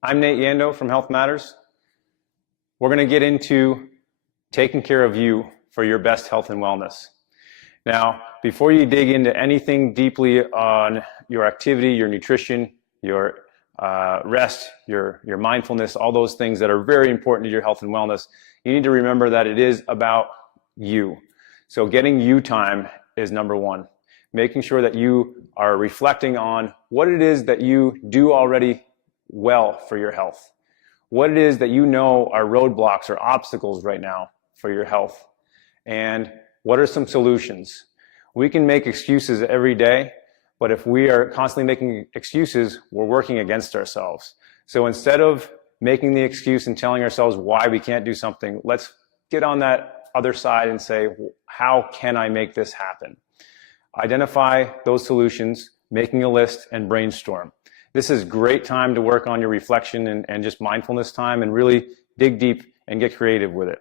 I'm Nate Yando from Health Matters. We're going to get into taking care of you for your best health and wellness. Now, before you dig into anything deeply on your activity, your nutrition, your rest, your mindfulness, all those things that are very important to your health and wellness, you need to remember that it is about you. So getting you time is number one. Making sure that you are reflecting on what it is that you do already well for your health. What it is that you know are roadblocks or obstacles right now for your health. And what are some solutions? We can make excuses every day, but if we are constantly making excuses, we're working against ourselves. So instead of making the excuse and telling ourselves why we can't do something, let's get on that other side and say, how can I make this happen? Identify those solutions, making a list, and brainstorm. This is a great time to work on your reflection and just mindfulness time and really dig deep and get creative with it.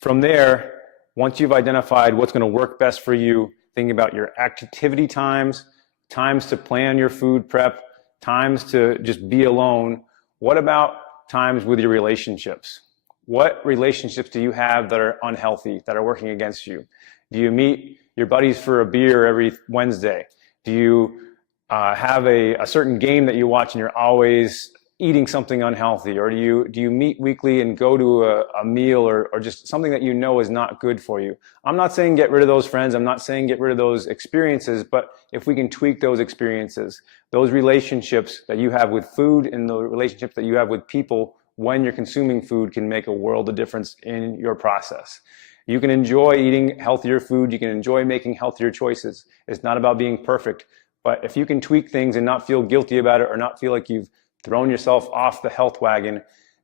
From there, once you've identified what's going to work best for you, thinking about your activity times, times to plan your food prep, times to just be alone. What about times with your relationships? What relationships do you have that are unhealthy, that are working against you? Do you meet your buddies for a beer every Wednesday? Do you have a certain game that you watch and you're always eating something unhealthy? Or do you meet weekly and go to a meal or just something that you know is not good for you? I'm not saying get rid of those friends. I'm not saying get rid of those experiences, but if we can tweak those experiences, those relationships that you have with food and the relationships that you have with people when you're consuming food can make a world of difference in your process. You can enjoy eating healthier food. You can enjoy making healthier choices. It's not about being perfect, but if you can tweak things and not feel guilty about it or not feel like you've thrown yourself off the health wagon,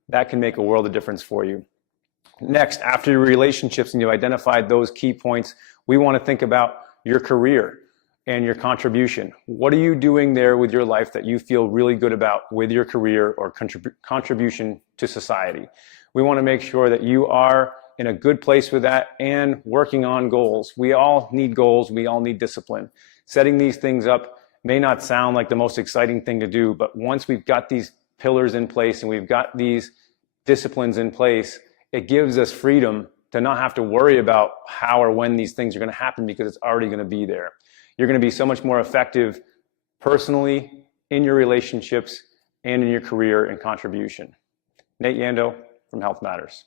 that can make a world of difference for you. Next, after your relationships and you've identified those key points, we want to think about your career and your contribution. What are you doing there with your life that you feel really good about with your career or contribution to society? We want to make sure that you are in a good place with that and working on goals. We all need goals. We all need discipline. Setting these things up may not sound like the most exciting thing to do, but once we've got these pillars in place and we've got these disciplines in place, it gives us freedom to not have to worry about how or when these things are going to happen because it's already going to be there. You're going to be so much more effective personally, in your relationships, and in your career and contribution. Nate Yando from Health Matters.